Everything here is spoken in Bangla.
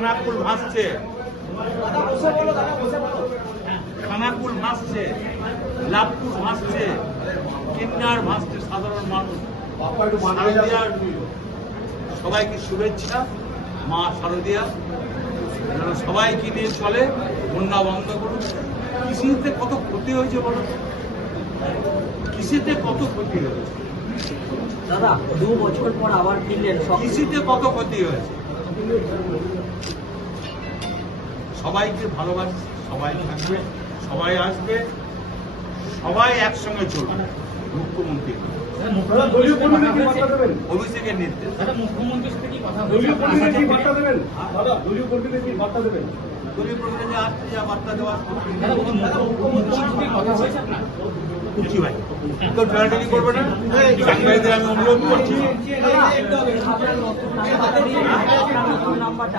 খানাকুল ভাসছে, খানাকুল ভাসছে, লাভপুর ভাসছে, কিন্নার ভাসছে সাধারণ মানুষ। শারদিয়ার সবাইকে শুভেচ্ছা। মা শারদিয়া যেন সবাইকে নিয়ে চলে, বন্যা বন্ধ করুন। কৃষিতে কত ক্ষতি হয়েছে বলো, কৃষিতে কত ক্ষতি হয়েছে দাদা? 2 বছর পর আবার ফিরলেন, কৃষিতে কত ক্ষতি হয়েছে। সবাইকে ভালোবাসি, সবাই থাকবে, সবাই আসবে, সবাই একসঙ্গে চলবে। মুখ্যমন্ত্রী অভিষেকের নির্দেশ। মুখ্যমন্ত্রীর সাথে কি কথা দলীয় কর্মীদের আসতে যা বার্তা দেওয়া কুচি ভাই তো টানাটানি করবে না, সাংবাদিকদের আমি অনুরোধ করছি।